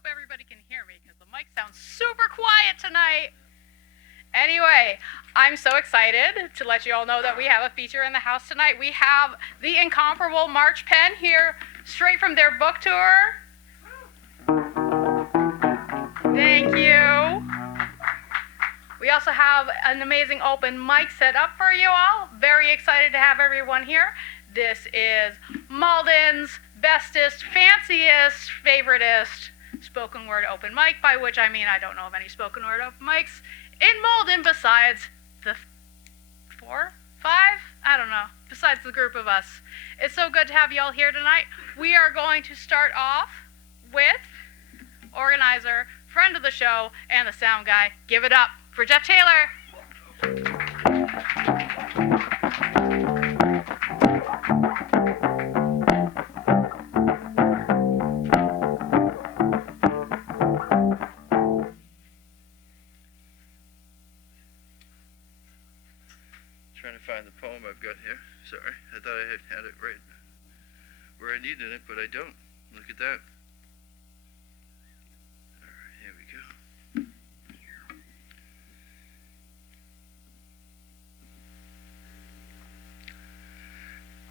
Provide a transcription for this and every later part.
hope everybody can hear me because the mic sounds super quiet tonight. Anyway, I'm so excited to let you all know that we have a feature in the house tonight. We have the incomparable March Penn here, straight from their book tour. Thank you. We also have an amazing open mic set up for you all. Very excited to have everyone here. This is Malden's bestest, fanciest, favoritist spoken word open mic, by which I mean I don't know of any spoken word open mics in Malden besides the 4, 5, I don't know, besides the group of us. It's so good to have you all here tonight. We are going to start off with organizer, friend of the show, and the sound guy. Give it up for Jeff Taylor. Trying to find the poem I've got here. Sorry, I thought I had it right where I needed it, but I don't. Look at that. All right, here we go.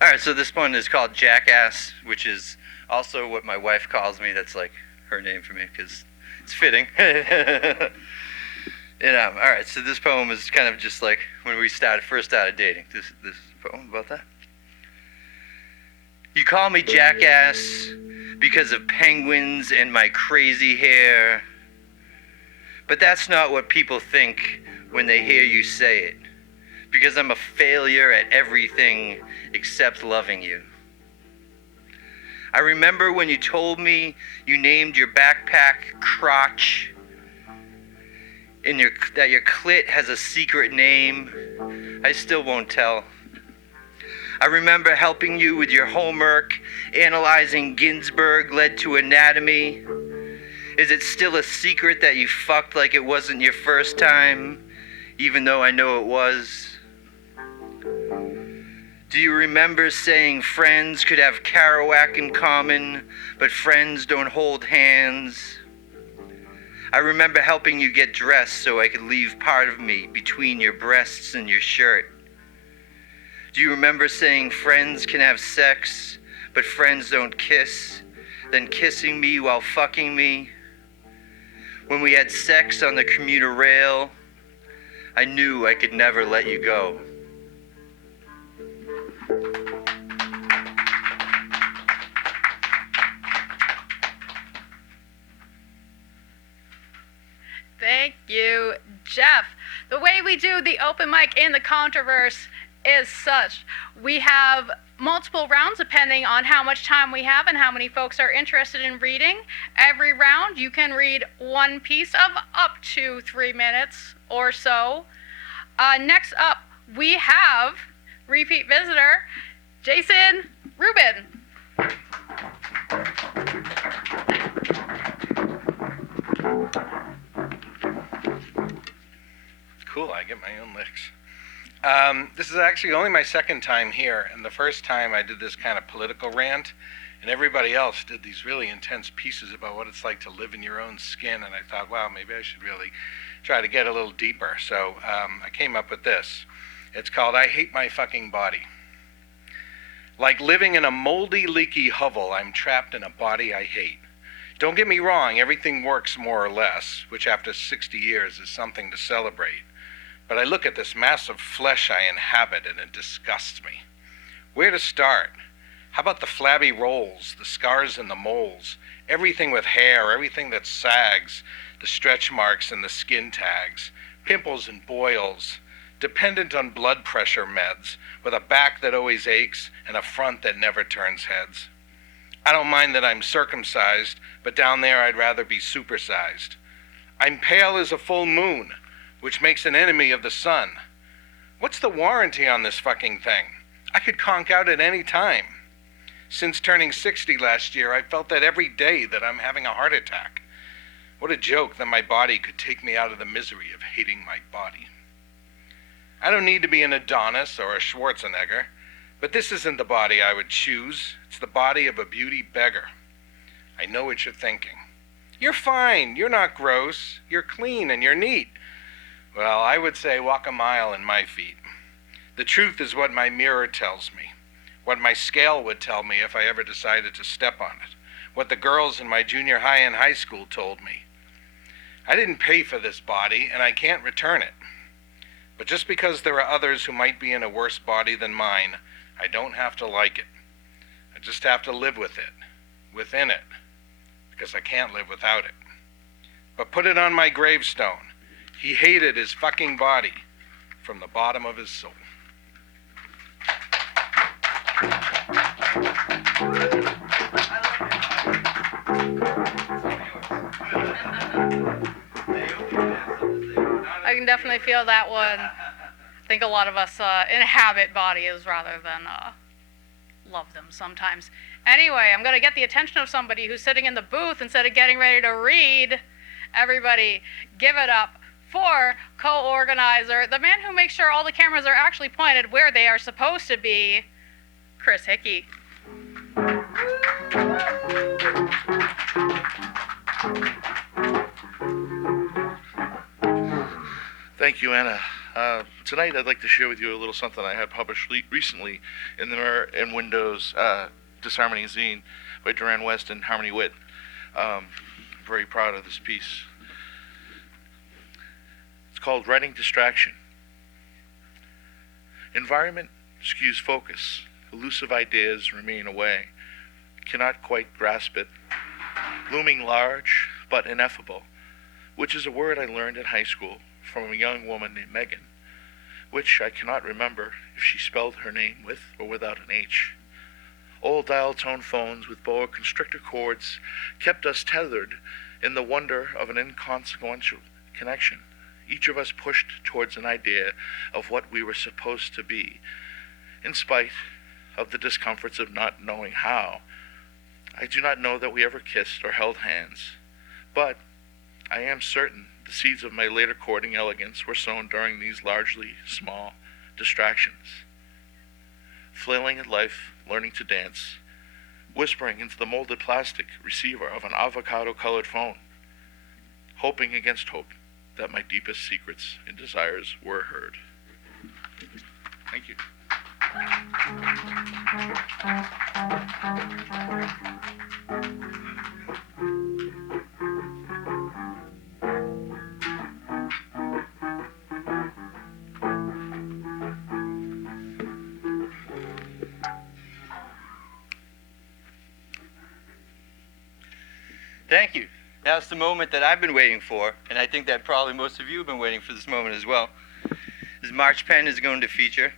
All right, so this one is called Jackass, which is also what my wife calls me. That's like her name for me because it's fitting. All right, so this poem is kind of just like when we first started dating. This is a poem about that. You call me jackass because of penguins and my crazy hair. But that's not what people think when they hear you say it. Because I'm a failure at everything except loving you. I remember when you told me you named your backpack Crotch, and that your clit has a secret name. I still won't tell. I remember helping you with your homework, analyzing Ginsberg led to anatomy. Is it still a secret that you fucked like it wasn't your first time, even though I know it was? Do you remember saying friends could have Kerouac in common, but friends don't hold hands? I remember helping you get dressed so I could leave part of me between your breasts and your shirt. Do you remember saying friends can have sex, but friends don't kiss, then kissing me while fucking me? When we had sex on the commuter rail, I knew I could never let you go. Thank you, Jeff. The way we do the open mic in the Contro-Verse is such. We have multiple rounds depending on how much time we have and how many folks are interested in reading. Every round you can read one piece of up to 3 minutes or so. Next up, we have repeat visitor, Jason Rubin. Cool, I get my own licks. This is actually only my second time here, and the first time I did this kind of political rant, and everybody else did these really intense pieces about what it's like to live in your own skin, and I thought, wow, maybe I should really try to get a little deeper. So I came up with this. It's called I Hate My Fucking Body. Like living in a moldy, leaky hovel, I'm trapped in a body I hate. Don't get me wrong, everything works more or less, which after 60 years is something to celebrate. But I look at this massive flesh I inhabit and it disgusts me. Where to start? How about the flabby rolls, the scars and the moles, everything with hair, everything that sags, the stretch marks and the skin tags, pimples and boils, dependent on blood pressure meds, with a back that always aches and a front that never turns heads. I don't mind that I'm circumcised, but down there I'd rather be supersized. I'm pale as a full moon, which makes an enemy of the sun. What's the warranty on this fucking thing? I could conk out at any time. Since turning 60 last year, I felt that every day that I'm having a heart attack. What a joke that my body could take me out of the misery of hating my body. I don't need to be an Adonis or a Schwarzenegger, but this isn't the body I would choose. It's the body of a beauty beggar. I know what you're thinking. You're fine. You're not gross. You're clean and you're neat. Well, I would say walk a mile in my feet. The truth is what my mirror tells me, what my scale would tell me if I ever decided to step on it, what the girls in my junior high and high school told me. I didn't pay for this body, and I can't return it. But just because there are others who might be in a worse body than mine, I don't have to like it. I just have to live with it, within it, because I can't live without it. But put it on my gravestone. He hated his fucking body from the bottom of his soul. I can definitely feel that one. I think a lot of us inhabit bodies rather than love them sometimes. Anyway, I'm going to get the attention of somebody who's sitting in the booth instead of getting ready to read. Everybody, give it up for co-organizer, the man who makes sure all the cameras are actually pointed where they are supposed to be, Chris Hickey. Thank you, Anna. Tonight I'd like to share with you a little something I had published recently in the Mirror and Windows Disharmony Zine by Duran West and Harmony Witt. Very proud of this piece. It's called Writing Distraction. Environment skews focus. Elusive ideas remain away. Cannot quite grasp it. Looming large, but ineffable, which is a word I learned in high school from a young woman named Megan, which I cannot remember if she spelled her name with or without an H. Old dial-tone phones with boa constrictor cords kept us tethered in the wonder of an inconsequential connection. Each of us pushed towards an idea of what we were supposed to be, in spite of the discomforts of not knowing how. I do not know that we ever kissed or held hands, but I am certain the seeds of my later courting elegance were sown during these largely small distractions. Flailing at life, learning to dance, whispering into the molded plastic receiver of an avocado-colored phone, hoping against hope that my deepest secrets and desires were heard. Thank you. Thank you. Now's the moment that I've been waiting for, and I think that probably most of you have been waiting for this moment as well. This March Penn is going to feature.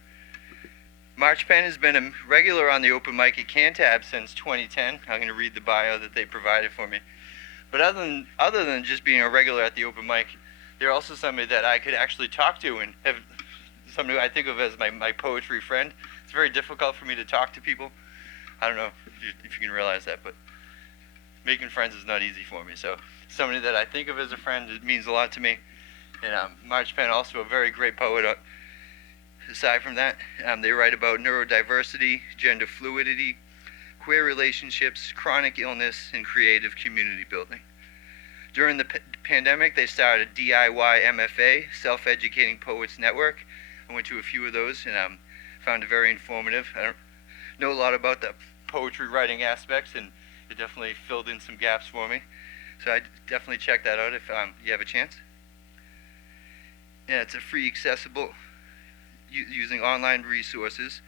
March Penn has been a regular on the open mic at Cantab since 2010. I'm going to read the bio that they provided for me. But other than just being a regular at the open mic, they're also somebody that I could actually talk to and have somebody who I think of as my poetry friend. It's very difficult for me to talk to people. I don't know if you can realize that, but making friends is not easy for me. So somebody that I think of as a friend, it means a lot to me. And March Penn, also a very great poet. Aside from that, they write about neurodiversity, gender fluidity, queer relationships, chronic illness, and creative community building. During the pandemic, they started DIY MFA, Self-Educating Poets Network. I went to a few of those and found it very informative. I don't know a lot about the poetry writing aspects, and it definitely filled in some gaps for me. So I'd definitely check that out if you have a chance. Yeah, it's a free, accessible, using online resources.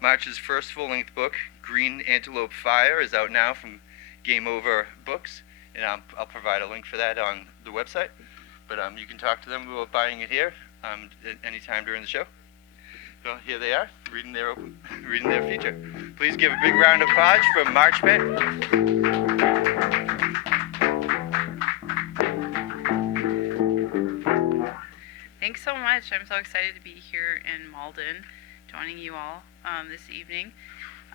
March's first full-length book, Green Antelope Fire, is out now from Game Over Books, and I'll provide a link for that on the website. But you can talk to them about buying it here anytime during the show. So here they are, reading their feature. Please give a big round of applause for March Penn. Thanks so much. I'm so excited to be here in Malden, joining you all this evening.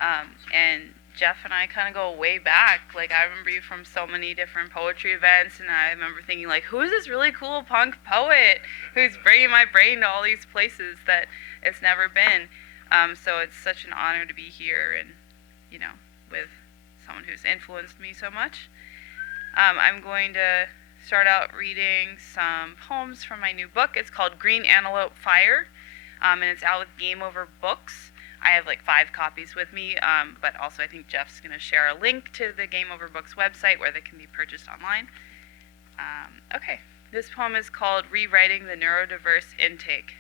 And Jeff and I kind of go way back. Like, I remember you from so many different poetry events, and I remember thinking, like, who is this really cool punk poet who's bringing my brain to all these places that it's never been? So it's such an honor to be here and, with someone who's influenced me so much. I'm going to start out reading some poems from my new book. It's called Green Antelope Fire, and it's out with Game Over Books. I have like 5 copies with me, but also I think Jeff's going to share a link to the Game Over Books website where they can be purchased online. Okay, this poem is called Rewriting the Neurodiverse Intake.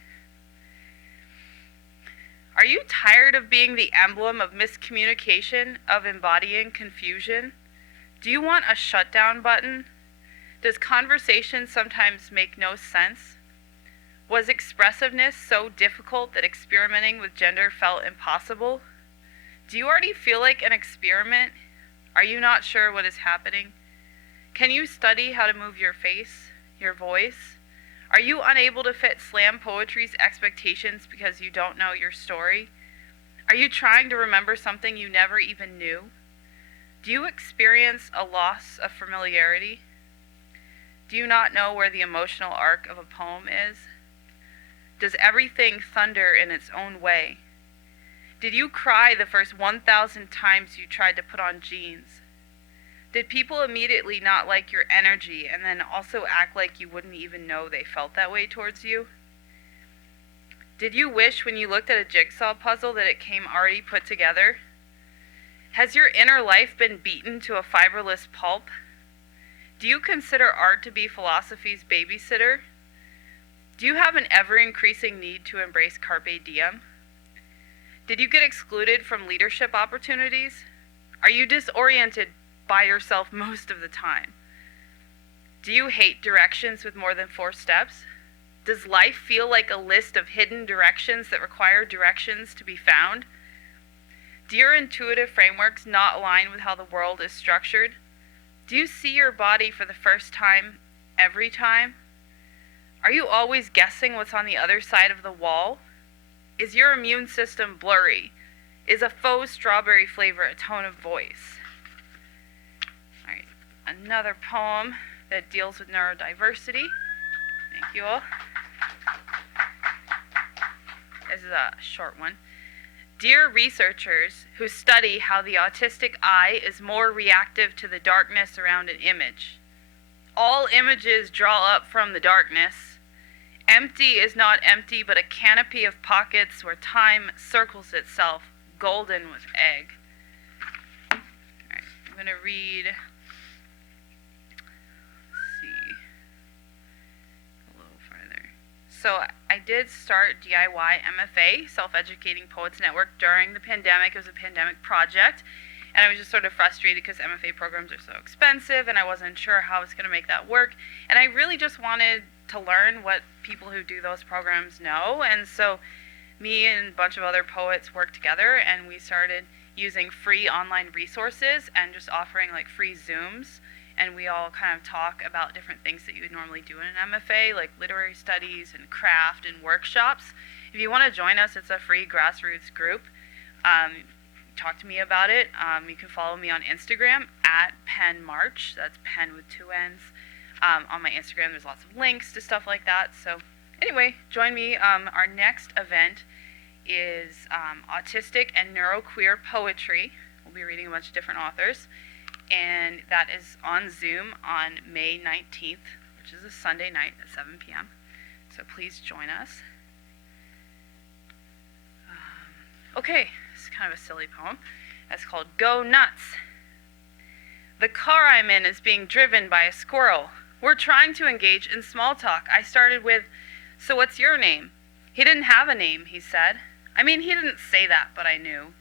Are you tired of being the emblem of miscommunication, of embodying confusion? Do you want a shutdown button? Does conversation sometimes make no sense? Was expressiveness so difficult that experimenting with gender felt impossible? Do you already feel like an experiment? Are you not sure what is happening? Can you study how to move your face, your voice? Are you unable to fit slam poetry's expectations because you don't know your story? Are you trying to remember something you never even knew? Do you experience a loss of familiarity? Do you not know where the emotional arc of a poem is? Does everything thunder in its own way? Did you cry the first 1,000 times you tried to put on jeans? Did people immediately not like your energy and then also act like you wouldn't even know they felt that way towards you? Did you wish when you looked at a jigsaw puzzle that it came already put together? Has your inner life been beaten to a fiberless pulp? Do you consider art to be philosophy's babysitter? Do you have an ever-increasing need to embrace carpe diem? Did you get excluded from leadership opportunities? Are you disoriented by yourself most of the time? Do you hate directions with more than 4 steps? Does life feel like a list of hidden directions that require directions to be found? Do your intuitive frameworks not align with how the world is structured? Do you see your body for the first time every time? Are you always guessing what's on the other side of the wall? Is your immune system blurry? Is a faux strawberry flavor a tone of voice? All right, another poem that deals with neurodiversity. Thank you all. This is a short one. Dear researchers who study how the autistic eye is more reactive to the darkness around an image. All images draw up from the darkness. Empty is not empty, but a canopy of pockets where time circles itself, golden with egg. All right, I'm going to read, let's see, a little further. So I did start DIY MFA, Self-Educating Poets Network, during the pandemic. It was a pandemic project, and I was just sort of frustrated because MFA programs are so expensive, and I wasn't sure how I was going to make that work. And I really just wanted to learn what people who do those programs know, and so me and a bunch of other poets worked together, and we started using free online resources and just offering like free Zooms, and we all kind of talk about different things that you would normally do in an MFA, like literary studies and craft and workshops. If you want to join us, it's a free grassroots group. Talk to me about it. You can follow me on Instagram at Penn March. That's Penn with 2 N's. On my Instagram, there's lots of links to stuff like that. So anyway, join me. Our next event is Autistic and Neuroqueer Poetry. We'll be reading a bunch of different authors. And that is on Zoom on May 19th, which is a Sunday night at 7 p.m. So please join us. Okay, this is kind of a silly poem. It's called Go Nuts. The car I'm in is being driven by a squirrel. We're trying to engage in small talk. I started with, "So what's your name?" He didn't have a name, he said. I mean, he didn't say that, but I knew.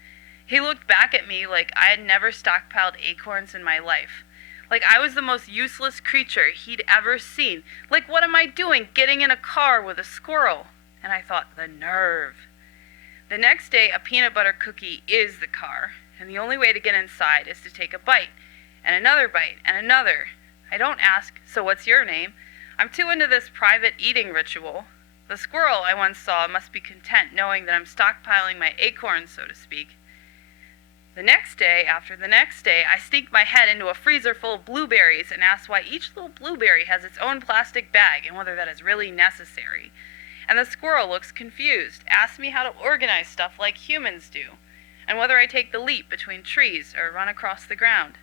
He looked back at me like I had never stockpiled acorns in my life. Like I was the most useless creature he'd ever seen. Like, what am I doing getting in a car with a squirrel? And I thought, the nerve. The next day, a peanut butter cookie is the car, and the only way to get inside is to take a bite, and another bite, and another. I don't ask, "So what's your name?" I'm too into this private eating ritual. The squirrel I once saw must be content knowing that I'm stockpiling my acorns, so to speak. The next day, after the next day, I sneak my head into a freezer full of blueberries and ask why each little blueberry has its own plastic bag and whether that is really necessary. And the squirrel looks confused, asks me how to organize stuff like humans do, and whether I take the leap between trees or run across the ground.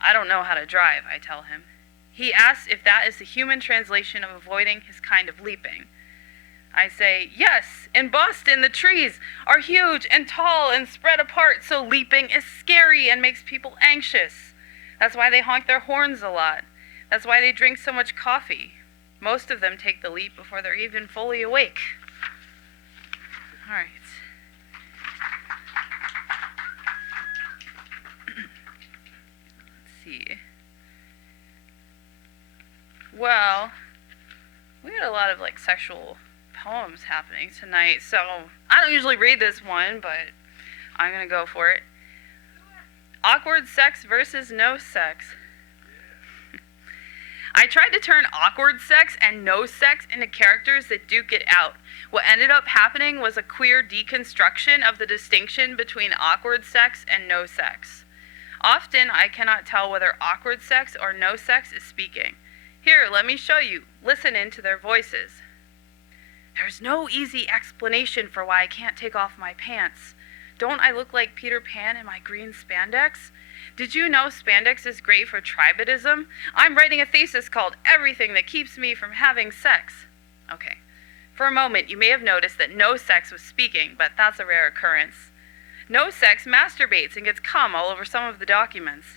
I don't know how to drive, I tell him. He asks if that is the human translation of avoiding his kind of leaping. I say, yes, in Boston the trees are huge and tall and spread apart, so leaping is scary and makes people anxious. That's why they honk their horns a lot. That's why they drink so much coffee. Most of them take the leap before they're even fully awake. All right. Let's see. Well, we had a lot of like sexual poems happening tonight, so I don't usually read this one, but I'm gonna go for it. Awkward sex versus no sex. I tried to turn awkward sex and no sex into characters that duke it out. What ended up happening was a queer deconstruction of the distinction between awkward sex and no sex. Often I cannot tell whether awkward sex or no sex is speaking. Here, let me show you. Listen into their voices. There's no easy explanation for why I can't take off my pants. Don't I look like Peter Pan in my green spandex? Did you know spandex is great for tribadism? I'm writing a thesis called Everything That Keeps Me From Having Sex. Okay. For a moment, you may have noticed that no sex was speaking, but that's a rare occurrence. No sex masturbates and gets cum all over some of the documents.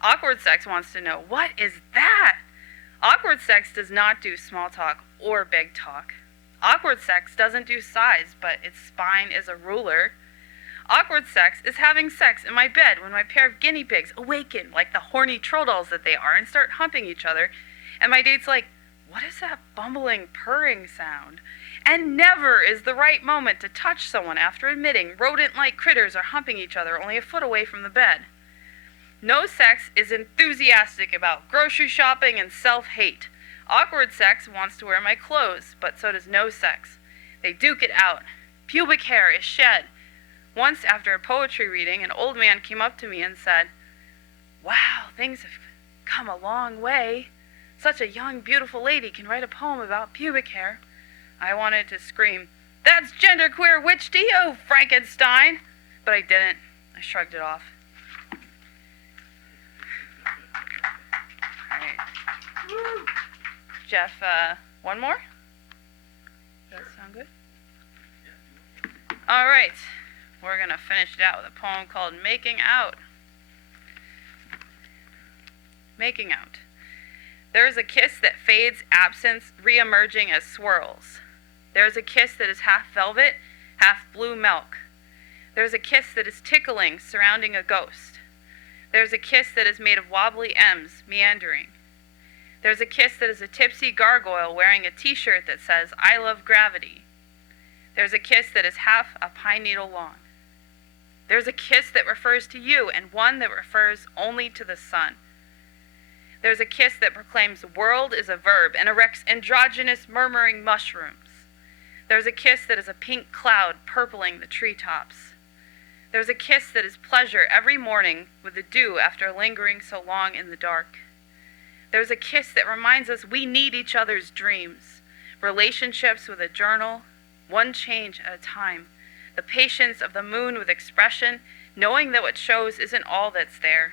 Awkward sex wants to know, what is that? Awkward sex does not do small talk or big talk. Awkward sex doesn't do size, but its spine is a ruler. Awkward sex is having sex in my bed when my pair of guinea pigs awaken like the horny troll dolls that they are and start humping each other, and my date's like, what is that bumbling purring sound? And never is the right moment to touch someone after admitting rodent-like critters are humping each other only a foot away from the bed. No sex is enthusiastic about grocery shopping and self-hate. Awkward sex wants to wear my clothes, but so does no sex. They duke it out. Pubic hair is shed. Once, after a poetry reading, an old man came up to me and said, wow, things have come a long way. Such a young, beautiful lady can write a poem about pubic hair. I wanted to scream, that's genderqueer witchy, you Frankenstein! But I didn't. I shrugged it off. All right. Jeff, one more? Does that sound good? All right. We're going to finish it out with a poem called Making Out. Making Out. There is a kiss that fades absence, re-emerging as swirls. There is a kiss that is half velvet, half blue milk. There is a kiss that is tickling, surrounding a ghost. There is a kiss that is made of wobbly M's, meandering. There is a kiss that is a tipsy gargoyle wearing a t-shirt that says, I love gravity. There is a kiss that is half a pine needle long. There's a kiss that refers to you and one that refers only to the sun. There's a kiss that proclaims world is a verb and erects androgynous murmuring mushrooms. There's a kiss that is a pink cloud purpling the treetops. There's a kiss that is pleasure every morning with the dew after lingering so long in the dark. There's a kiss that reminds us we need each other's dreams, relationships with a journal, one change at a time. The patience of the moon with expression, knowing that what shows isn't all that's there.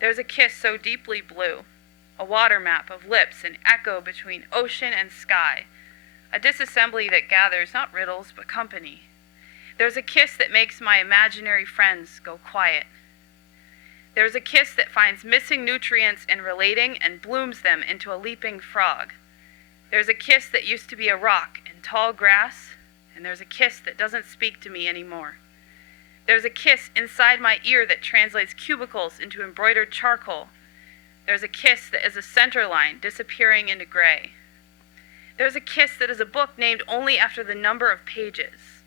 There's a kiss so deeply blue, a water map of lips, an echo between ocean and sky, a disassembly that gathers not riddles but company. There's a kiss that makes my imaginary friends go quiet. There's a kiss that finds missing nutrients in relating and blooms them into a leaping frog. There's a kiss that used to be a rock in tall grass, and there's a kiss that doesn't speak to me anymore. There's a kiss inside my ear that translates cubicles into embroidered charcoal. There's a kiss that is a center line disappearing into gray. There's a kiss that is a book named only after the number of pages.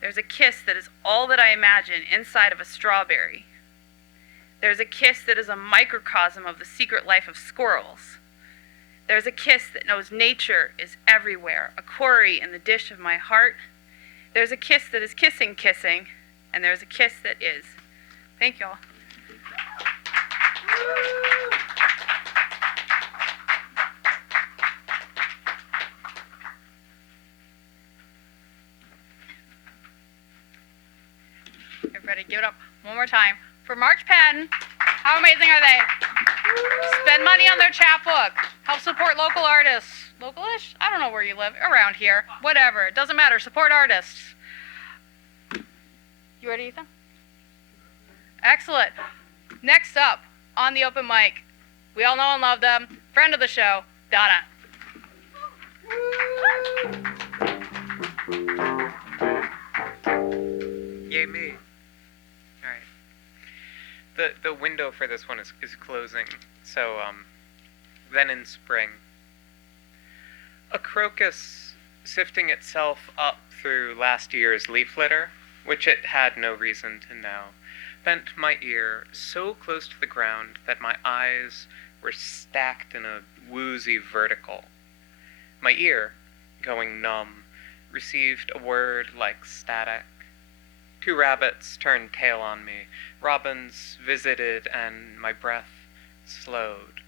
There's a kiss that is all that I imagine inside of a strawberry. There's a kiss that is a microcosm of the secret life of squirrels. There's a kiss that knows nature is everywhere, a quarry in the dish of my heart. There's a kiss that is kissing, and there's a kiss that is. Thank y'all. Everybody give it up one more time for March Penn. How amazing are they? Spend money on their chapbook. Help support local artists. Local-ish? I don't know where you live. Around here. Whatever. It doesn't matter. Support artists. You ready, Ethan? Excellent. Next up on the open mic, we all know and love them. Friend of the show, Donna. Yay me. Alright. The window for this one is closing, so then in spring. A crocus sifting itself up through last year's leaf litter, which it had no reason to know, bent my ear so close to the ground that my eyes were stacked in a woozy vertical. My ear, going numb, received a word like static. 2 rabbits turned tail on me. Robins visited, and my breath slowed.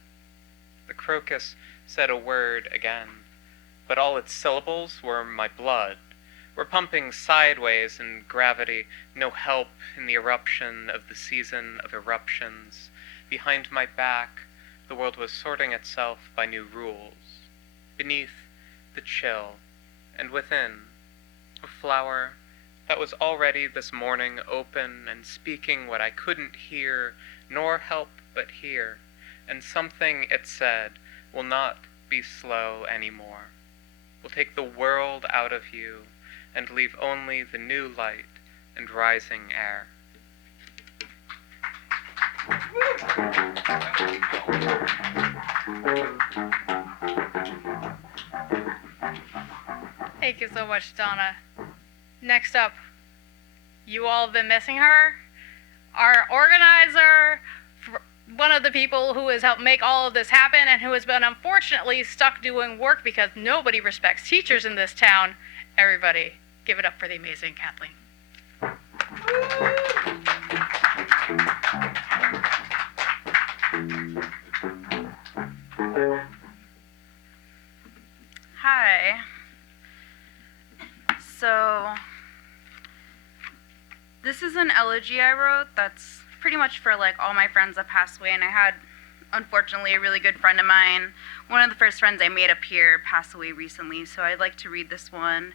The crocus said a word again, but all its syllables were my blood, were pumping sideways in gravity, no help in the eruption of the season of eruptions. Behind my back, the world was sorting itself by new rules. Beneath, the chill, and within, a flower that was already this morning open and speaking what I couldn't hear, nor help but hear, and something it said will not be slow anymore, will take the world out of you and leave only the new light and rising air. Thank you so much, Donna. Next up, you all have been missing her. Our organizer, one of the people who has helped make all of this happen and who has been unfortunately stuck doing work because nobody respects teachers in this town. Everybody, give it up for the amazing Kathleen. Hi. So, this is an elegy I wrote that's pretty much for like all my friends that passed away, and I had, unfortunately, a really good friend of mine, one of the first friends I made up here, passed away recently, so I'd like to read this one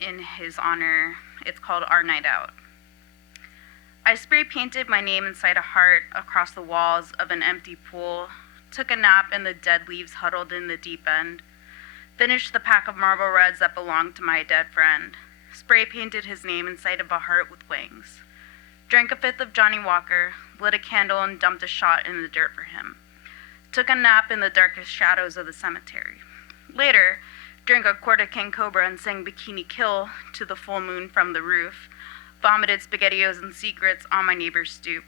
in his honor. It's called Our Night Out. I spray painted my name inside a heart across the walls of an empty pool, took a nap in the dead leaves huddled in the deep end, finished the pack of Marlboro Reds that belonged to my dead friend, spray painted his name inside of a heart with wings, drank a fifth of Johnny Walker, lit a candle and dumped a shot in the dirt for him, took a nap in the darkest shadows of the cemetery. Later, drank a quart of King Cobra and sang Bikini Kill to the full moon from the roof, vomited SpaghettiOs and secrets on my neighbor's stoop.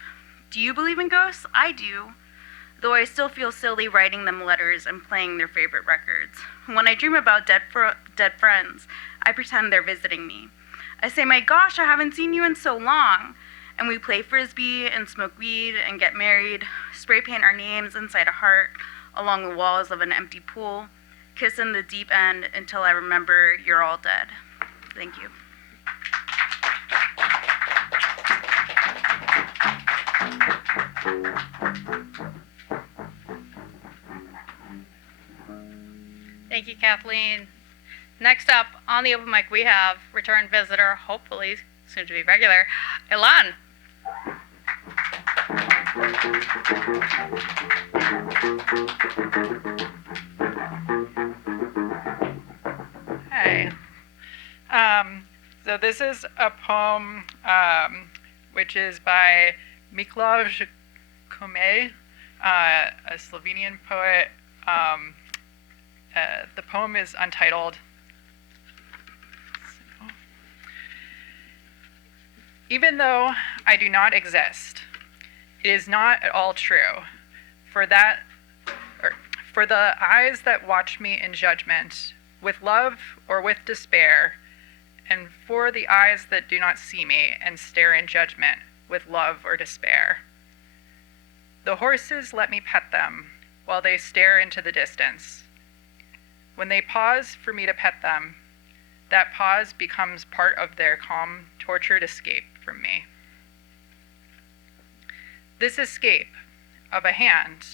Do you believe in ghosts? I do. Though I still feel silly writing them letters and playing their favorite records. When I dream about dead friends, I pretend they're visiting me. I say, my gosh, I haven't seen you in so long. And we play frisbee and smoke weed and get married, spray paint our names inside a heart along the walls of an empty pool, kiss in the deep end until I remember you're all dead. Thank you. Thank you, Kathleen. Next up on the open mic, we have return visitor, hopefully soon to be regular, Ilan. Hey. So this is a poem which is by Mackler, a Slovenian poet. The poem is untitled. Even though I do not exist, it is not at all true. For the eyes that watch me in judgment, with love or with despair, and for the eyes that do not see me and stare in judgment, with love or despair. The horses let me pet them while they stare into the distance. When they pause for me to pet them, that pause becomes part of their calm, tortured escape from me. This escape, of a hand,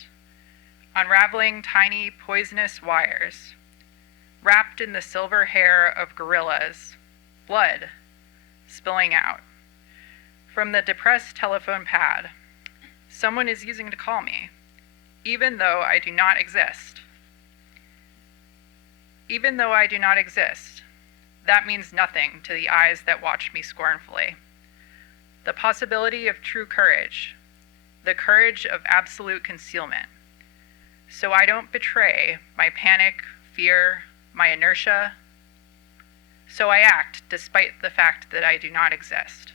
unraveling tiny poisonous wires, wrapped in the silver hair of gorillas, blood spilling out. From the depressed telephone pad, someone is using to call me, even though I do not exist. Even though I do not exist, that means nothing to the eyes that watch me scornfully. The possibility of true courage, the courage of absolute concealment, so I don't betray my panic, fear, my inertia, so I act despite the fact that I do not exist.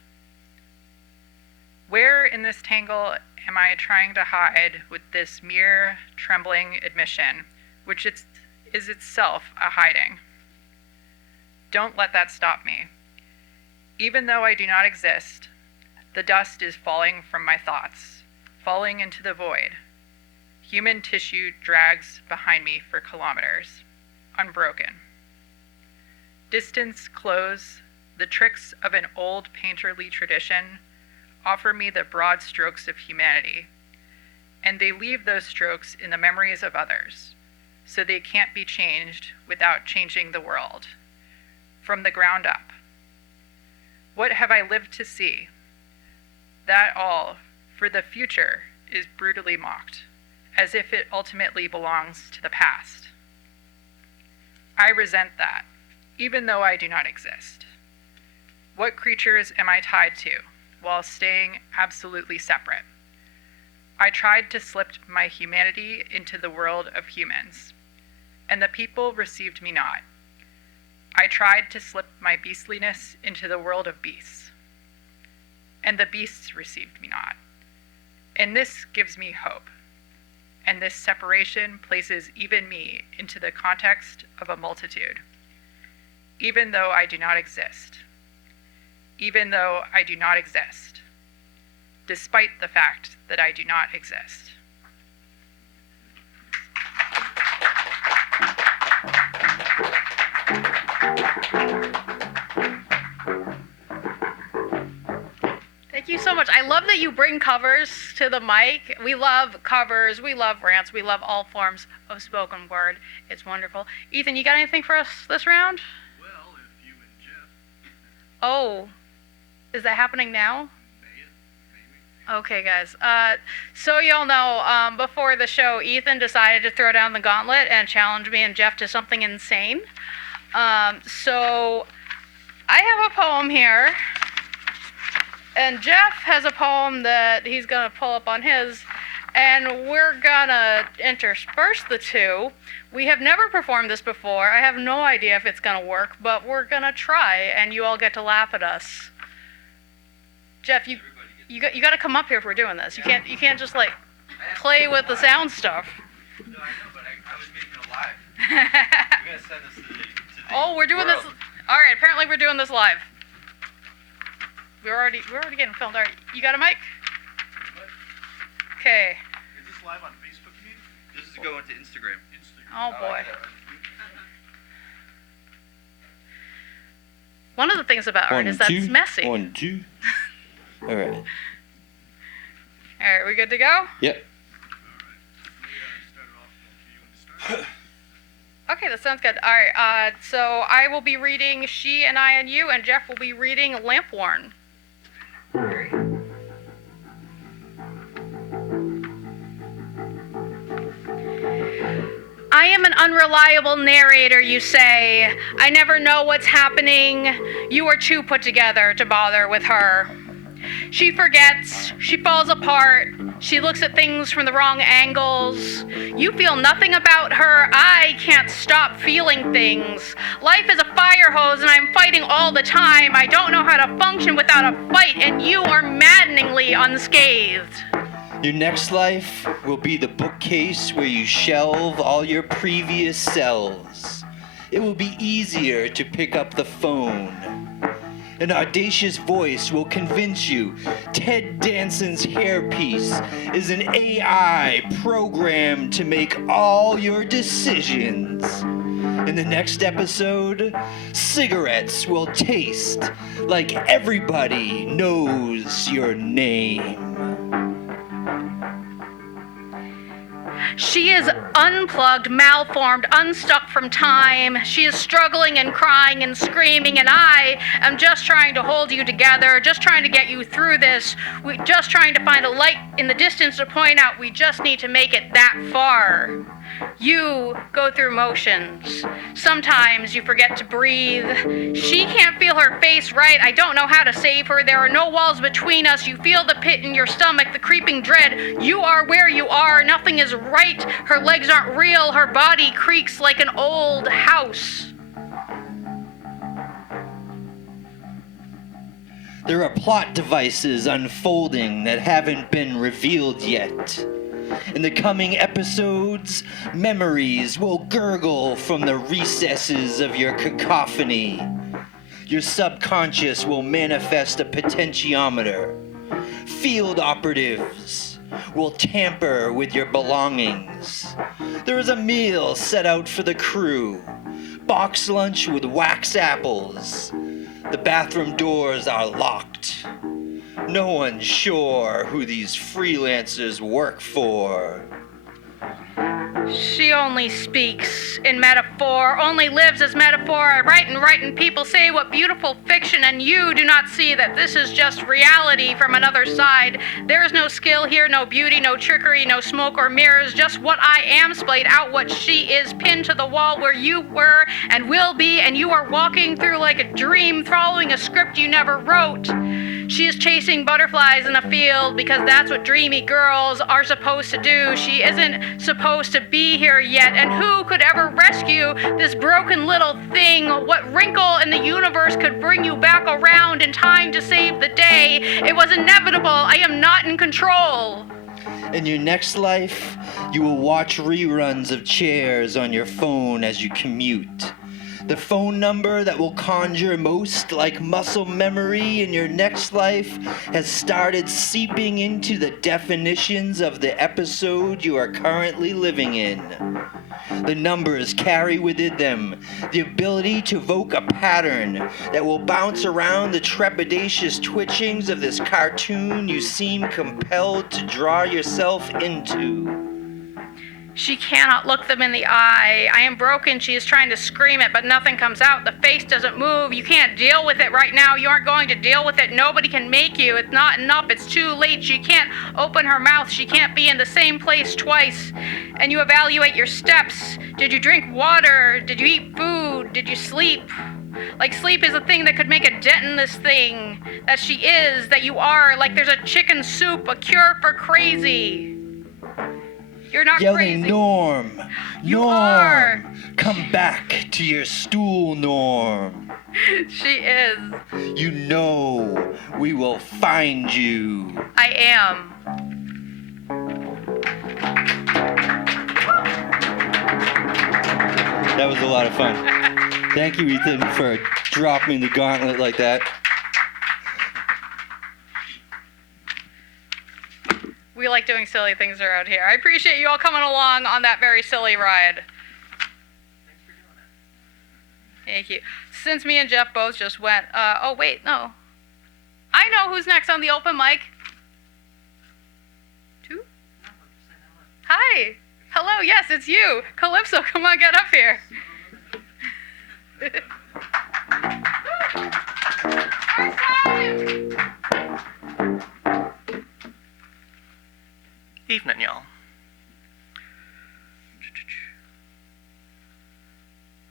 Where in this tangle am I trying to hide with this mere trembling admission, which is itself a hiding? Don't let that stop me. Even though I do not exist, the dust is falling from my thoughts, falling into the void. Human tissue drags behind me for kilometers, unbroken. Distance close, the tricks of an old painterly tradition offer me the broad strokes of humanity, and they leave those strokes in the memories of others, so they can't be changed without changing the world, from the ground up. What have I lived to see? That all, for the future, is brutally mocked, as if it ultimately belongs to the past. I resent that, even though I do not exist. What creatures am I tied to, while staying absolutely separate? I tried to slip my humanity into the world of humans, and the people received me not. I tried to slip my beastliness into the world of beasts, and the beasts received me not. And this gives me hope, and this separation places even me into the context of a multitude, even though I do not exist. Even though I do not exist, despite the fact that I do not exist. Thank you so much. I love that you bring covers to the mic. We love covers, we love rants, we love all forms of spoken word. It's wonderful. Ethan, you got anything for us this round? Well, if you and Jeff. Oh, is that happening now? Maybe. Okay, guys. So y'all know, before the show, Ethan decided to throw down the gauntlet and challenge me and Jeff to something insane. So I have a poem here, and Jeff has a poem that he's gonna pull up on his, and we're gonna intersperse the two. We have never performed this before. I have no idea if it's gonna work, but we're gonna try, and you all get to laugh at us. Jeff, you got to come up here if we're doing this. You can't just like play with the sound stuff. No, I know, but I was making it live. We gotta send this to the Oh, we're doing world. this. All right, apparently we're doing this live. We're already getting filmed. All right, you got a mic? Okay. Is this live on Facebook, you mean? This is going to Instagram. Oh boy. One of the things about art is that it's messy. 1, 2. All right. All right, we good to go? Yep. Okay, that sounds good. All right, so I will be reading She and I and You, and Jeff will be reading Lampworn. I am an unreliable narrator, you say. I never know what's happening. You are too put together to bother with her. She forgets, she falls apart, she looks at things from the wrong angles. You feel nothing about her, I can't stop feeling things. Life is a fire hose and I'm fighting all the time. I don't know how to function without a fight, and you are maddeningly unscathed. Your next life will be the bookcase where you shelve all your previous selves. It will be easier to pick up the phone. An audacious voice will convince you Ted Danson's hairpiece is an AI programmed to make all your decisions. In the next episode, cigarettes will taste like everybody knows your name. She is unplugged, malformed, unstuck from time. She is struggling and crying and screaming, and I am just trying to hold you together, just trying to get you through this. Just trying to find a light in the distance to point out we just need to make it that far. You go through motions. Sometimes you forget to breathe. She can't feel her face right. I don't know how to save her. There are no walls between us. You feel the pit in your stomach, the creeping dread. You are where you are. Nothing is right. Her legs aren't real. Her body creaks like an old house. There are plot devices unfolding that haven't been revealed yet. In the coming episodes, memories will gurgle from the recesses of your cacophony. Your subconscious will manifest a potentiometer. Field operatives will tamper with your belongings. There is a meal set out for the crew. Box lunch with wax apples. The bathroom doors are locked. No one's sure who these freelancers work for. She only speaks in metaphor, only lives as metaphor. I write and people say what beautiful fiction, and you do not see that this is just reality from another side. There is no skill here, no beauty, no trickery, no smoke or mirrors, just what I am splayed out, what she is pinned to the wall where you were and will be, and you are walking through like a dream, following a script you never wrote. She is chasing butterflies in a field because that's what dreamy girls are supposed to do. She isn't supposed to be here yet, and who could ever rescue this broken little thing? What wrinkle in the universe could bring you back around in time to save the day? It was inevitable. I am not in control. In your next life, you will watch reruns of Chairs on your phone as you commute. The phone number that will conjure most like muscle memory in your next life has started seeping into the definitions of the episode you are currently living in. The numbers carry within them the ability to evoke a pattern that will bounce around the trepidatious twitchings of this cartoon you seem compelled to draw yourself into. She cannot look them in the eye. I am broken. She is trying to scream it, but nothing comes out. The face doesn't move. You can't deal with it right now. You aren't going to deal with it. Nobody can make you. It's not enough. It's too late. She can't open her mouth. She can't be in the same place twice. And you evaluate your steps. Did you drink water? Did you eat food? Did you sleep? Like sleep is a thing that could make a dent in this thing. That she is, that you are. Like there's a chicken soup, a cure for crazy. You're not Yelling, crazy. Norm! You Norm! are. Come back to your stool, Norm. She is. You know we will find you. I am. That was a lot of fun. Thank you, Ethan, for dropping the gauntlet like that. We like doing silly things around here. I appreciate you all coming along on that very silly ride. Thanks for doing it. Thank you. Since me and Jeff both just went, oh wait, no. I know who's next on the open mic. Two? Hi. Hello, yes, it's you. Calypso, come on, get up here. First time. Evening, y'all.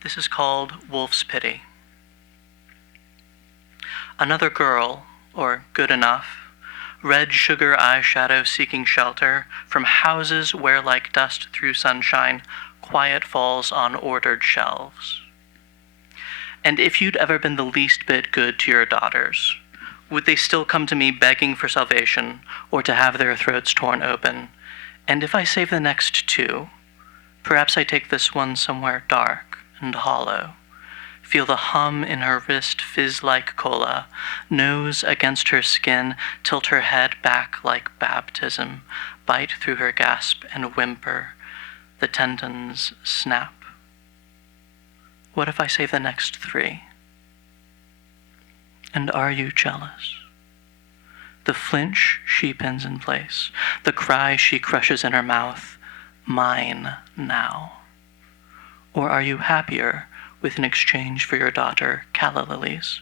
This is called Wolf's Pity. Another girl, or good enough, red sugar eyeshadow seeking shelter from houses where, like dust through sunshine, quiet falls on ordered shelves. And if you'd ever been the least bit good to your daughters, would they still come to me begging for salvation or to have their throats torn open? And if I save the next two, perhaps I take this one somewhere dark and hollow, feel the hum in her wrist fizz like cola, nose against her skin, tilt her head back like baptism, bite through her gasp and whimper, the tendons snap. What if I save the next three? And are you jealous? The flinch she pins in place, the cry she crushes in her mouth, mine now? Or are you happier with an exchange for your daughter, calla lilies,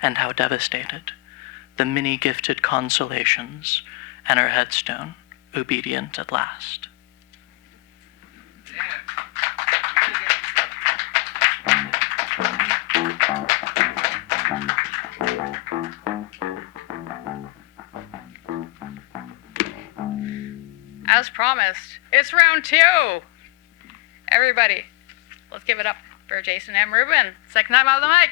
and how devastated, the many gifted consolations, and her headstone, obedient at last? As promised, it's round 2. Everybody, let's give it up for Jason and Rubin. Second time out of the mic.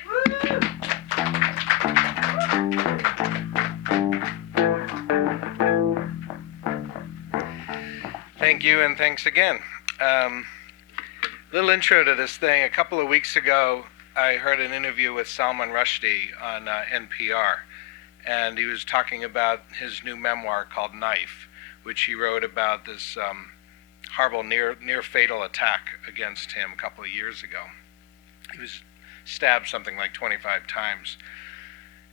Thank you, and thanks again. Little intro to this thing. A couple of weeks ago, I heard an interview with Salman Rushdie on NPR, and he was talking about his new memoir called Knife, which he wrote about this horrible near fatal attack against him a couple of years ago. He was stabbed something like 25 times.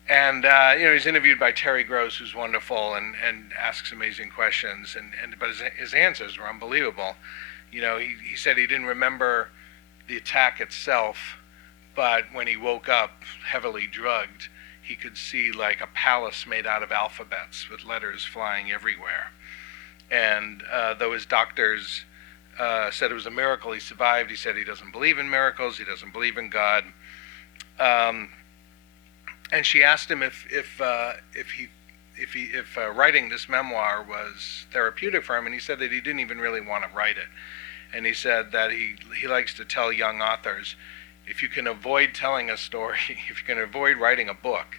And he's interviewed by Terry Gross, who's wonderful and asks amazing questions, but his answers were unbelievable. He said he didn't remember the attack itself, but when he woke up heavily drugged, he could see like a palace made out of alphabets with letters flying everywhere. And though his doctors said it was a miracle he survived, he said he doesn't believe in miracles, he doesn't believe in God. And she asked him if writing this memoir was therapeutic for him, and he said that he didn't even really want to write it. And he said that he likes to tell young authors, if you can avoid telling a story, if you can avoid writing a book,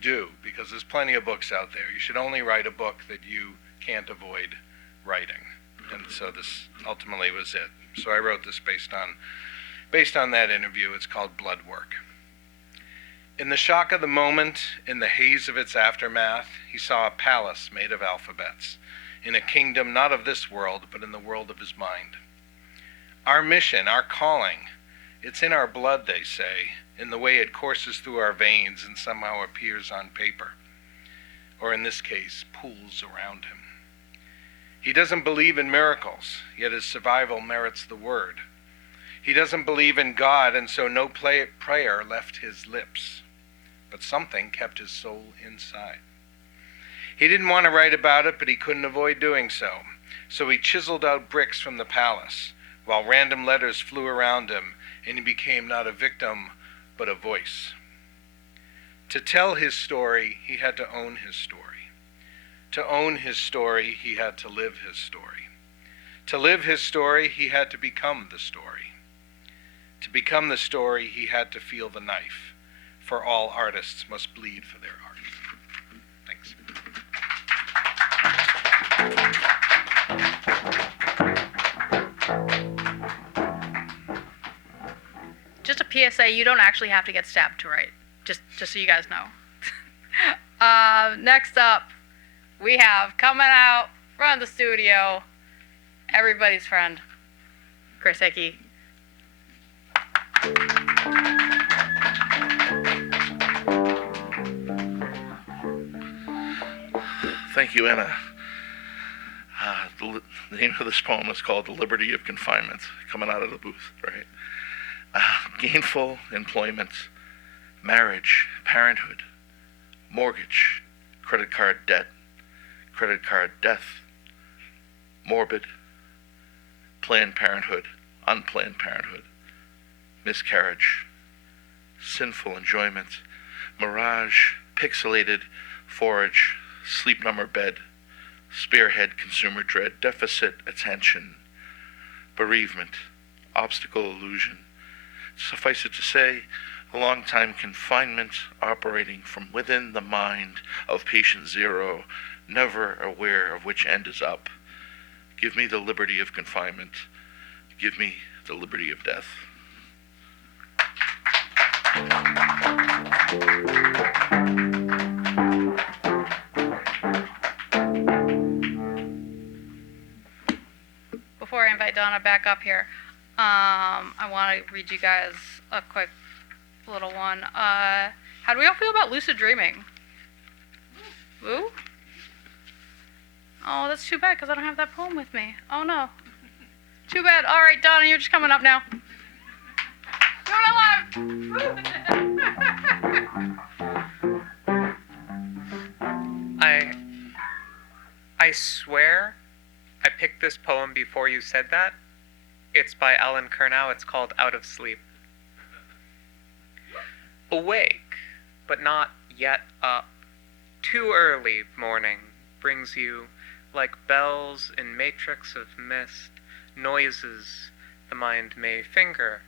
do, because there's plenty of books out there. You should only write a book that you can't avoid writing. And so this ultimately was it. So I wrote this based on that interview. It's called Blood Work. In the shock of the moment, in the haze of its aftermath, he saw a palace made of alphabets, in a kingdom not of this world, but in the world of his mind. Our mission, our calling, it's in our blood, they say, in the way it courses through our veins and somehow appears on paper, or in this case, pools around him. He doesn't believe in miracles, yet his survival merits the word. He doesn't believe in God, and so no prayer left his lips. But something kept his soul inside. He didn't want to write about it, but he couldn't avoid doing so. So he chiseled out bricks from the palace, while random letters flew around him, and he became not a victim, but a voice. To tell his story, he had to own his story. To own his story, he had to live his story. To live his story, he had to become the story. To become the story, he had to feel the knife. For all artists must bleed for their art. Thanks. Just a PSA, you don't actually have to get stabbed to write. Just so you guys know. Next up, we have coming out from the studio, everybody's friend, Chris Hickey. Thank you, Anna. The name of this poem is called The Liberty of Confinement, coming out of the booth, right? Gainful employment, marriage, parenthood, mortgage, credit card debt, credit card death, morbid, Planned Parenthood, unplanned parenthood, miscarriage, sinful enjoyment, mirage, pixelated forage, sleep number bed, spearhead consumer dread, deficit attention, bereavement, obstacle illusion. Suffice it to say, a long time confinement operating from within the mind of patient zero, never aware of which end is up. Give me the liberty of confinement. Give me the liberty of death. Before I invite Donna back up here, I want to read you guys a quick little one. How do we all feel about lucid dreaming? Woo? Oh, that's too bad because I don't have that poem with me. Oh no. Too bad. All right, Donna, you're just coming up now. Doing it live. I swear I picked this poem before you said that. It's by Alan Kurnow. It's called Out of Sleep. Awake, but not yet up. Too early morning brings you like bells in matrix of mist, noises the mind may finger,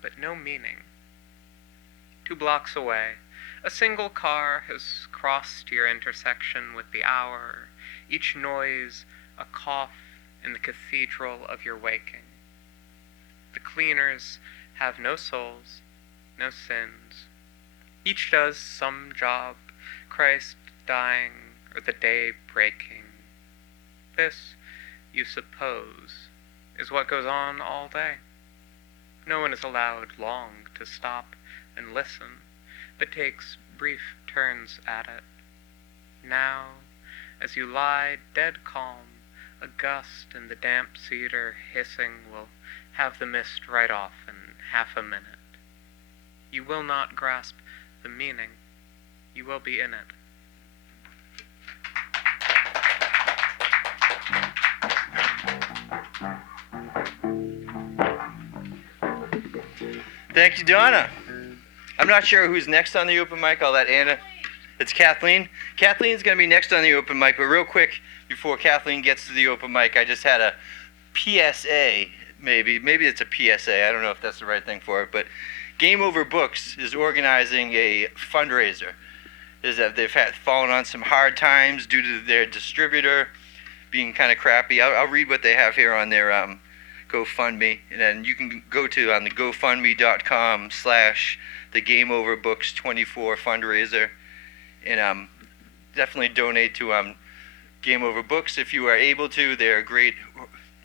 but no meaning. 2 blocks away, a single car has crossed your intersection with the hour, each noise a cough in the cathedral of your waking. The cleaners have no souls, no sins. Each does some job, Christ dying or the day breaking. This, you suppose, is what goes on all day. No one is allowed long to stop and listen, but takes brief turns at it. Now, as you lie dead calm, a gust in the damp cedar hissing will have the mist right off in half a minute. You will not grasp the meaning. You will be in it. Thank you, Donna. I'm not sure who's next on the open mic. I'll let Anna. It's Kathleen. Kathleen's going to be next on the open mic, but real quick, before Kathleen gets to the open mic, I just had a PSA, maybe it's a PSA. I don't know if that's the right thing for it, but Game Over Books is organizing a fundraiser. They've fallen on some hard times due to their distributor being kind of crappy. I'll read what they have here on their GoFundMe, and then you can go to on the GoFundMe.com/the Game Over Books 24 fundraiser, and definitely donate to Game Over Books if you are able to. They're a great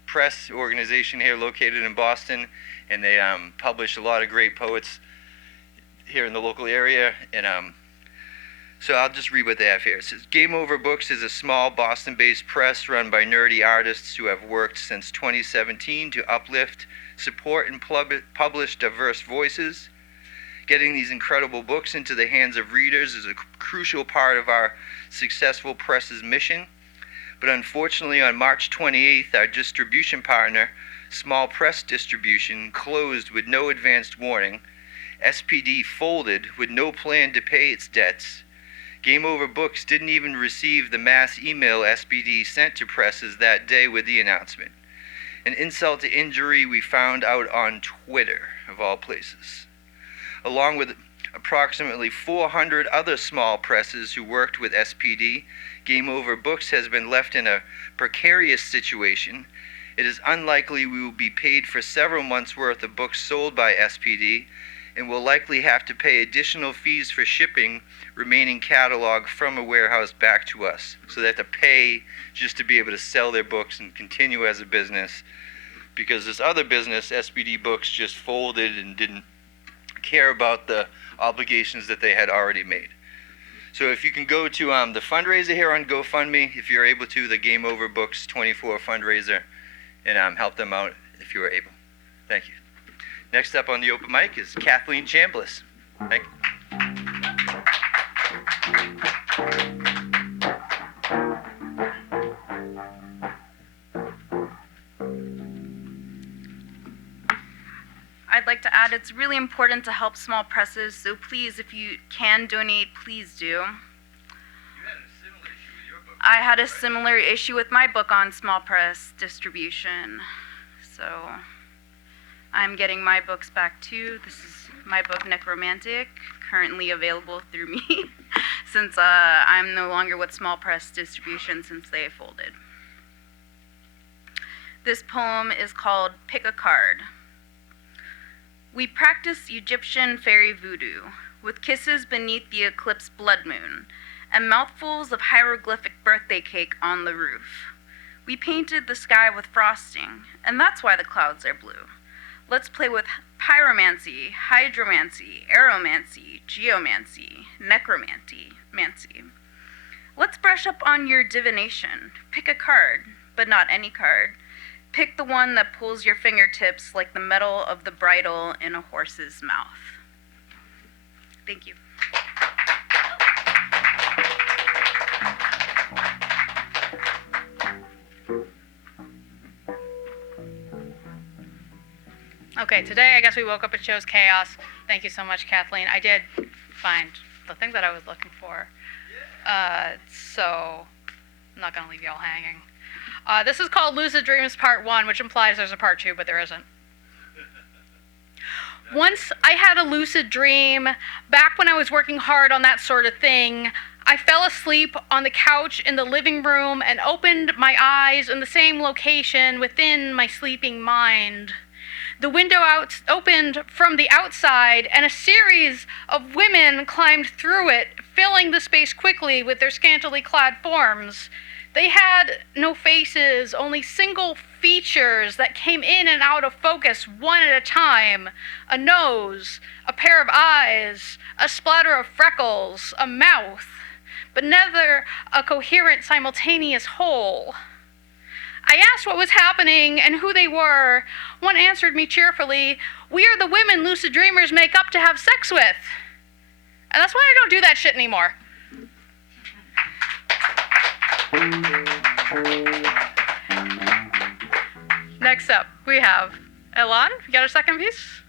press organization here located in Boston, and they publish a lot of great poets here in the local area. And so I'll just read what they have here. It says, Game Over Books is a small Boston-based press run by nerdy artists who have worked since 2017 to uplift, support, and publish diverse voices. Getting these incredible books into the hands of readers is a crucial part of our successful press's mission. But unfortunately, on March 28th, our distribution partner, Small Press Distribution, closed with no advanced warning. SPD folded with no plan to pay its debts. Game Over Books didn't even receive the mass email SPD sent to presses that day with the announcement. An insult to injury we found out on Twitter, of all places. Along with approximately 400 other small presses who worked with SPD, Game Over Books has been left in a precarious situation. It is unlikely we will be paid for several months' worth of books sold by SPD, and will likely have to pay additional fees for shipping remaining catalog from a warehouse back to us. So they have to pay just to be able to sell their books and continue as a business, because this other business, SPD Books, just folded and didn't care about the obligations that they had already made. So if you can go to the fundraiser here on GoFundMe, if you're able to, the Game Over Books 24 fundraiser, and help them out if you are able. Thank you. Next up on the open mic is Cathleen Chambless. Thank you. I'd like to add it's really important to help small presses, so please, if you can donate, please do. You had a similar issue with your book. I had a similar issue with my book on small press distribution, so I'm getting my books back too. This is my book, Necromantic, currently available through me since I'm no longer with small press distribution since they folded. This poem is called Pick a Card. We practice Egyptian fairy voodoo with kisses beneath the eclipse blood moon and mouthfuls of hieroglyphic birthday cake on the roof. We painted the sky with frosting, and that's why the clouds are blue. Let's play with pyromancy, hydromancy, aeromancy, geomancy, necromancy. Let's brush up on your divination. Pick a card, but not any card. Pick the one that pulls your fingertips like the metal of the bridle in a horse's mouth. Thank you. Okay, today I guess we woke up and chose chaos. Thank you so much, Kathleen. I did find the thing that I was looking for. So I'm not going to leave you all hanging. This is called Lucid Dreams Part 1, which implies there's a Part 2, but there isn't. Once I had a lucid dream, back when I was working hard on that sort of thing. I fell asleep on the couch in the living room and opened my eyes in the same location within my sleeping mind. The window opened from the outside, and a series of women climbed through it, filling the space quickly with their scantily clad forms. They had no faces, only single features that came in and out of focus one at a time. A nose, a pair of eyes, a splatter of freckles, a mouth, but never a coherent, simultaneous whole. I asked what was happening and who they were. One answered me cheerfully, "We are the women lucid dreamers make up to have sex with." And that's why I don't do that shit anymore. Next up, we have Ilan. You got a second piece?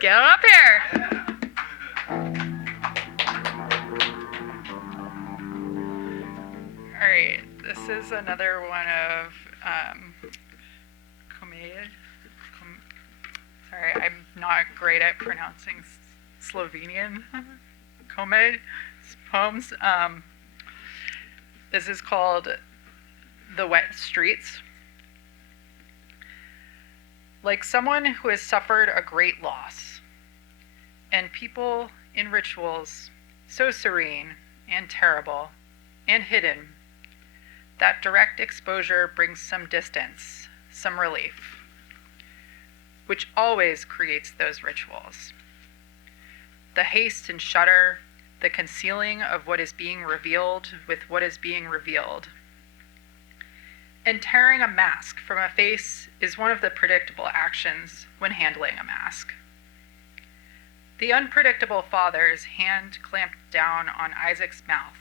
Get it up here. All right, this is another one of sorry, I'm not great at pronouncing Slovenian Komed poems. This is called The Wet Streets. Like someone who has suffered a great loss, and people in rituals so serene and terrible and hidden that direct exposure brings some distance, some relief, which always creates those rituals. The haste and shudder, the concealing of what is being revealed with what is being revealed. And tearing a mask from a face is one of the predictable actions when handling a mask. The unpredictable father's hand clamped down on Isaac's mouth.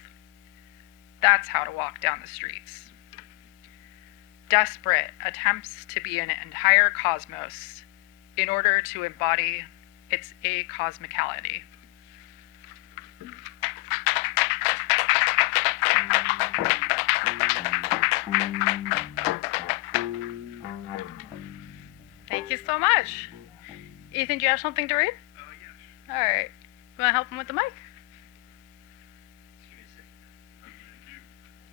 That's how to walk down the streets. Desperate attempts to be an entire cosmos in order to embody its acosmicality. Thank you so much. Ethan, do you have something to read? Yes. All right. You want to help him with the mic?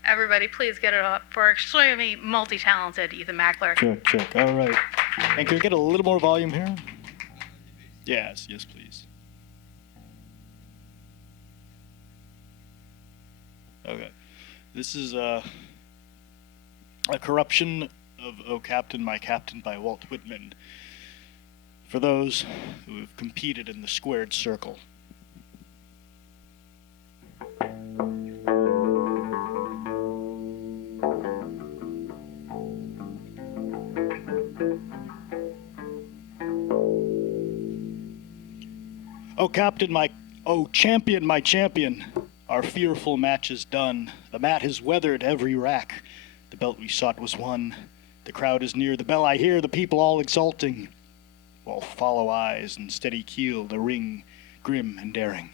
Everybody, please get it up for extremely multi-talented Ethan Mackler. Check. All right. And can we get a little more volume here? Yes, please. Okay. This is a corruption of "O Captain, My Captain" by Walt Whitman. For those who have competed in the squared circle. O Captain, O Champion, my champion, our fearful match is done. The mat has weathered every rack. The belt we sought was won. The crowd is near, the bell I hear, the people all exulting, while follow eyes and steady keel, the ring grim and daring.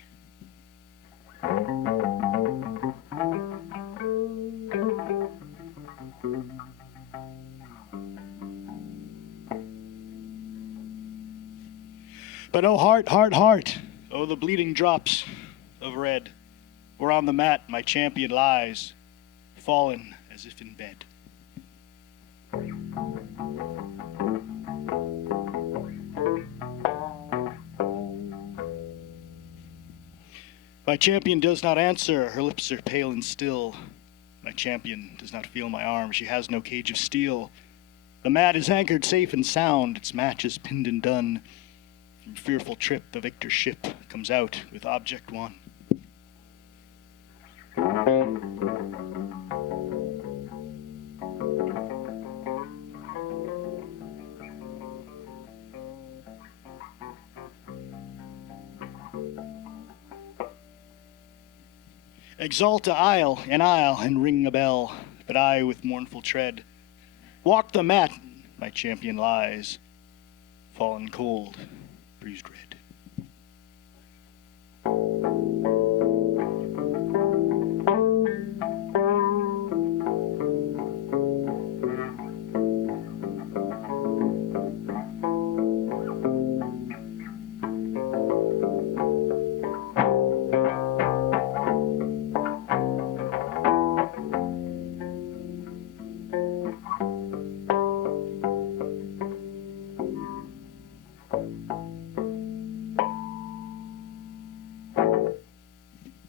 But oh heart, oh the bleeding drops of red, where on the mat my champion lies, fallen as if in bed. My champion does not answer, her lips are pale and still. My champion does not feel my arm, she has no cage of steel. The mat is anchored safe and sound, its match is pinned and done. From fearful trip, the victor ship comes out with object won. Exalt a isle, and ring a bell, but I with mournful tread walk the mat, my champion lies, fallen cold, bruised red.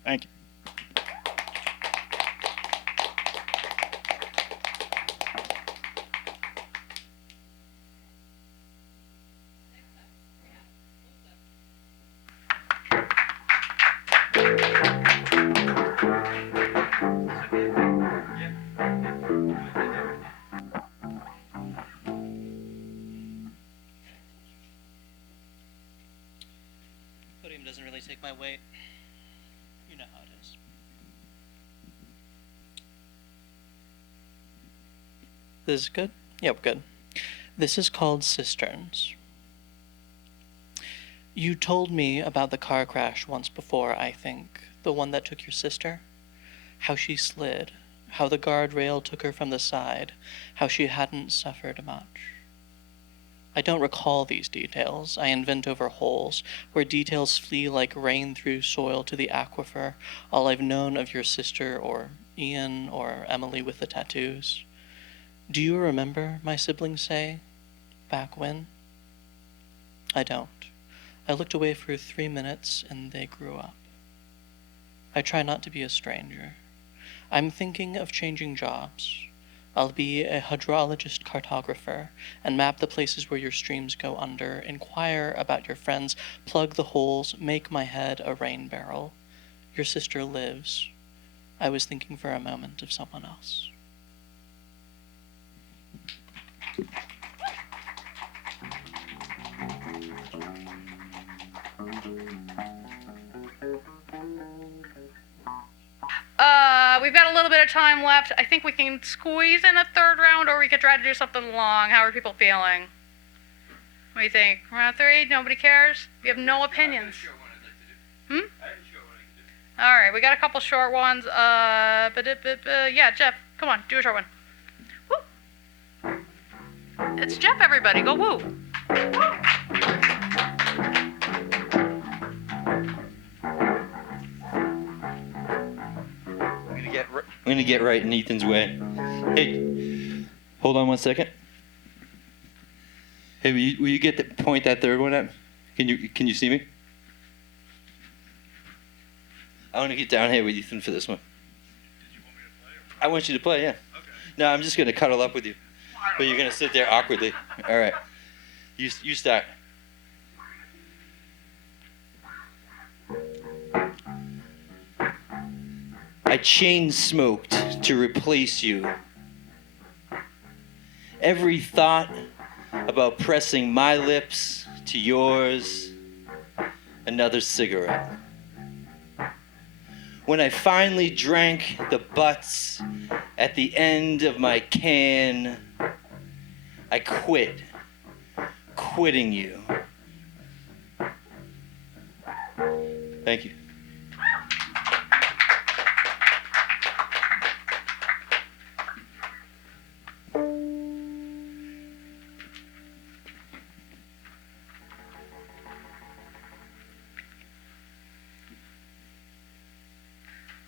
Thank you. Podium doesn't really take my weight. You know how it is. This is good? Yep, good. This is called Cisterns. You told me about the car crash once before, I think. The one that took your sister? How she slid. How the guardrail took her from the side. How she hadn't suffered much. I don't recall these details. I invent over holes, where details flee like rain through soil to the aquifer, all I've known of your sister, or Ian, or Emily with the tattoos. Do you remember, my siblings say, back when? I don't. I looked away for 3 minutes, and they grew up. I try not to be a stranger. I'm thinking of changing jobs. I'll be a hydrologist cartographer and map the places where your streams go under, inquire about your friends, plug the holes, make my head a rain barrel. Your sister lives. I was thinking for a moment of someone else. We've got a little bit of time left. I think we can squeeze in a third round, or we could try to do something long. How are people feeling? What do you think? Round 3? Nobody cares? We have no opinions. All right, we got a couple short ones. Yeah, Jeff, come on, do a short one. Woo! It's Jeff, everybody. Go woo! I'm gonna get right in Ethan's way. Hey, hold on one second. Hey, will you get the point that third one at? Can you see me? I want to get down here with Ethan for this one. Did you want me to play? Or? I want you to play, yeah. Okay. No, I'm just gonna cuddle up with you, but you're gonna sit there awkwardly. All right. You start. I chain smoked to replace you. Every thought about pressing my lips to yours, another cigarette. When I finally drank the butts at the end of my can, I quit, quitting you. Thank you.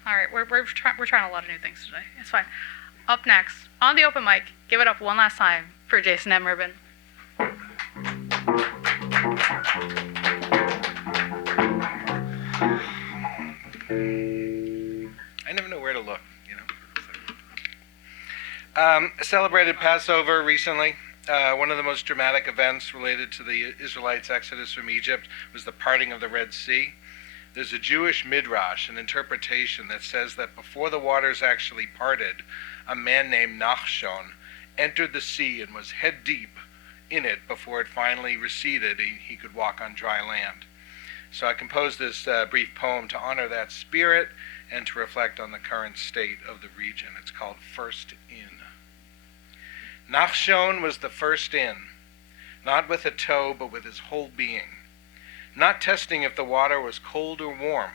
All right, we're trying a lot of new things today. It's fine. Up next, on the open mic, give it up one last time for Jason M. Rubin. I never know where to look, you know. Celebrated Passover recently. One of the most dramatic events related to the Israelites' exodus from Egypt was the parting of the Red Sea. There's a Jewish midrash, an interpretation that says that before the waters actually parted, a man named Nachshon entered the sea and was head deep in it before it finally receded. He could walk on dry land. So I composed this brief poem to honor that spirit and to reflect on the current state of the region. It's called First In. Nachshon was the first in, not with a toe, but with his whole being, not testing if the water was cold or warm,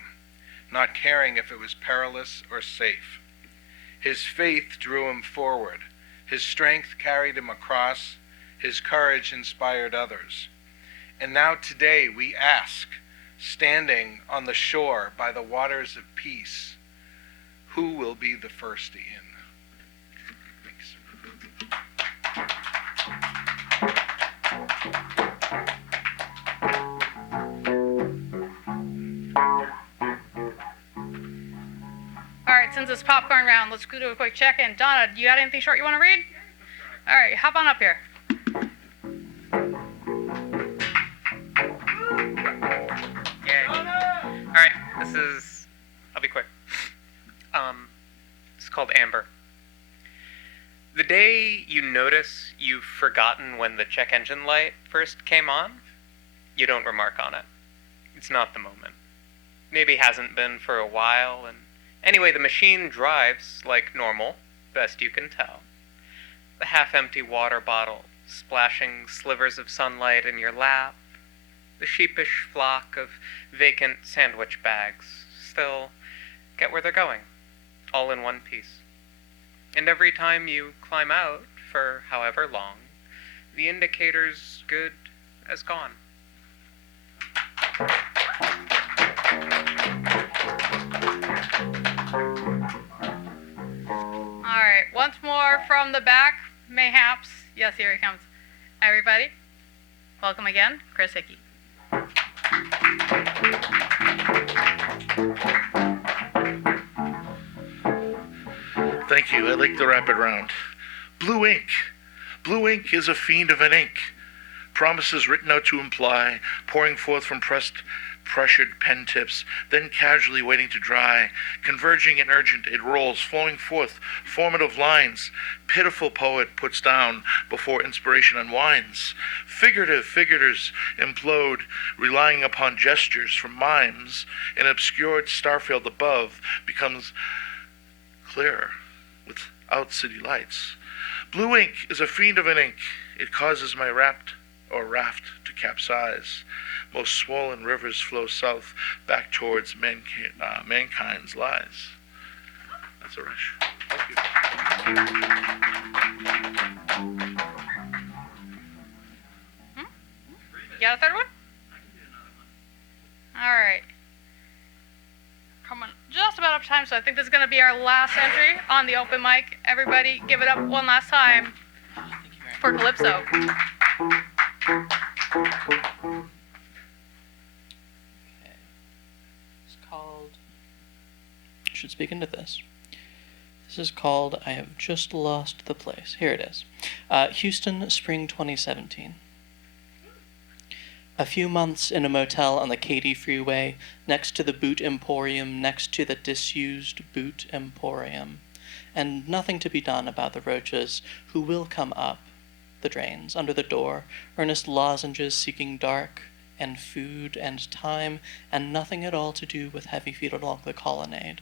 not caring if it was perilous or safe. His faith drew him forward. His strength carried him across. His courage inspired others. And now today we ask, standing on the shore by the waters of peace, who will be the first in? Thanks. All right, since it's popcorn round, let's go do a quick check-in. Donna, you got anything short you want to read? All right, hop on up here. Yay. All right, I'll be quick. It's called Amber. The day you notice you've forgotten when the check engine light first came on, you don't remark on it. It's not the moment. Maybe hasn't been for a while, and anyway, the machine drives like normal, best you can tell. The half-empty water bottle splashing slivers of sunlight in your lap, the sheepish flock of vacant sandwich bags still get where they're going, all in one piece. And every time you climb out, for however long, the indicator's good as gone. All right, once more from the back, mayhaps. Yes, here he comes. Everybody, welcome again, Chris Hickey. Thank you. I'd like the rapid round. Blue ink. Blue ink is a fiend of an ink. Promises written out to imply, pouring forth from pressured pen tips, then casually waiting to dry. Converging and urgent, it rolls, flowing forth formative lines. Pitiful poet puts down before inspiration unwinds. Figurative figures implode, relying upon gestures from mimes. An obscured starfield above becomes clearer without city lights. Blue ink is a fiend of an ink. It causes my raft to capsize. Most swollen rivers flow south, back towards mankind's lies. That's a rush. Thank you. You got a third one? All right. Coming just about up time, so I think this is going to be our last entry on the open mic. Everybody give it up one last time for Calypso. It's called... I should speak into this. This is called I Have Just Lost the Place. Here it is. Houston, spring 2017. A few months in a motel on the Katy Freeway, next to the Boot Emporium, next to the disused Boot Emporium. And nothing to be done about the roaches who will come up the drains, under the door, earnest lozenges seeking dark and food and time, and nothing at all to do with heavy feet along the colonnade.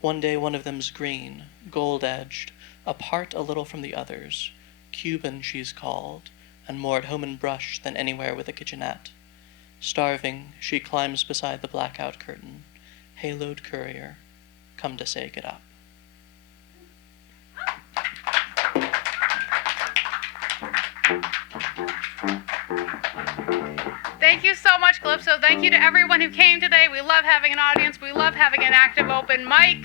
One day one of them's green, gold-edged, apart a little from the others. Cuban, she's called, and more at home in brush than anywhere with a kitchenette. Starving, she climbs beside the blackout curtain, haloed courier, come to say get up. Thank you so much, Calypso. Thank you to everyone who came today. We love having an audience. We love having an active open mic.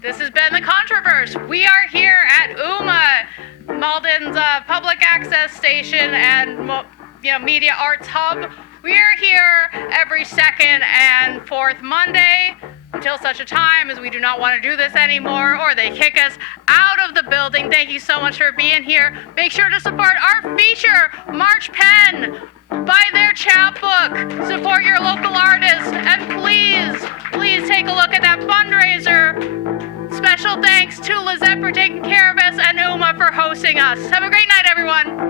This has been the Contro-Verse. We are here at UMA, Malden's public access station and media arts hub. We are here every second and fourth Monday until such a time as we do not want to do this anymore or they kick us out of the building. Thank you so much for being here. Make sure to support our feature, March Penn. Buy their chapbook, support your local artists, and please take a look at that fundraiser. Special thanks to Lizette for taking care of us and Uma for hosting us. Have a great night, everyone.